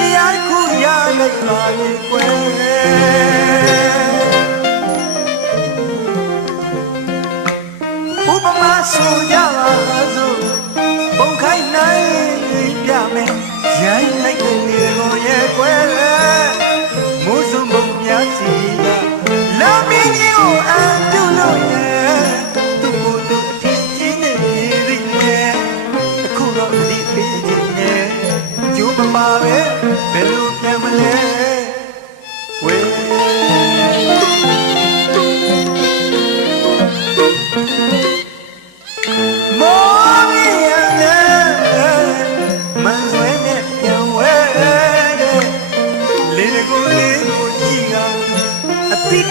တရားခုရလိုက်ပါလေကွယ်ဥပမာဆိုကြပါစို့ပုံခိုင်းနိုင်ပြမယ်ရိုင်းလိုက်တဲ့နေကိုရဲ့ကွယ်မိုးစုံပုံများစီကလာမင်းကြီးကိုအန်တူလို့ရဲ့သူ့ကိုသူအထင်ကြီးနေပြီနဲ့အခုတော့ဒီပေးခြင်းနဲ့ကျိုးမပါပဲဘယ်လိုပြန်မလဲဝေ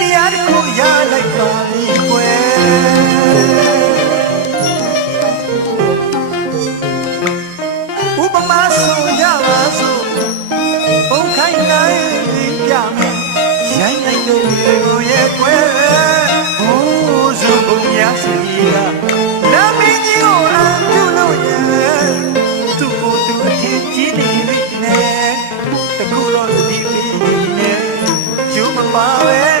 တရားတစ်ခုရလိုက်ပါပြီကွယ်ဥပမာဆိုကြပါစို့ပုံခိုင်းနိုင်ပြမယ်ရိုင်းလိုက်တဲ့လေကိုရဲ့ကွယ်ဘိုးစုံပုံများစီကလာမင်းကြီးကိုအန်တူလို့ရဲ့သူ့ကိုသူအထင်ကြီးနေပြီနဲ့တခုတော့ဒီပြီးနေကျိုးမပါပဲ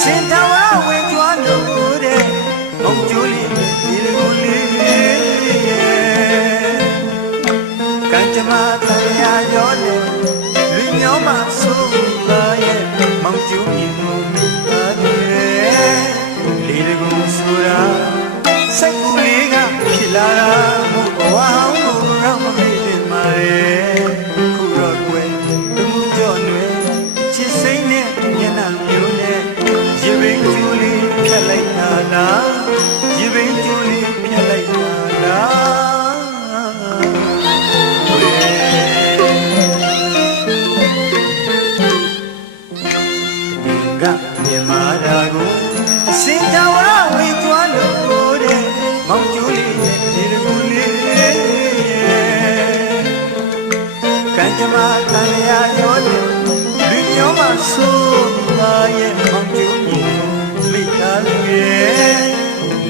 စင်တော်ဝင်ကြွားလို့တဲ့မုံကျိုးလေးဒီလိုလေးကံကြမ္မာတရားရောတဲ့လူမျိုးမှဆိုပါရဲ့မောင်ကျိုးမြင်မှုပါတယ်လေတကူဆိုတာစိတ်ကူလေးကဖြစ်လာတာမို့ဘဝဟောင်းကိုတော့မမေ့တင်ပါရဲ့ခုတော့ကွယ်သူမှုကြောင့်တွေချစ်စိမ့်နဲ့ညနာမျိုးနဲ့ရေပင်ကျူလေးဖြတ်လိုက်တာလားရေပင်ကျူလေးဖြတ်လိုက်တာလားကမြန်မာရာကိုစင်တော်ဝေကြွားလို့တဲ့မောင်ကျူလေးရဲ့ဒီကူလေးကံကြမ္မာတရားရောတဲ့လူမျိုးမှဆိုပါရဲ့မောင်ကျူမိသားစုရဲ့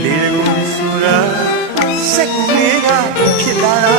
လေကူဆိုတာစက်ကူလေးကဖြစ်လာတာ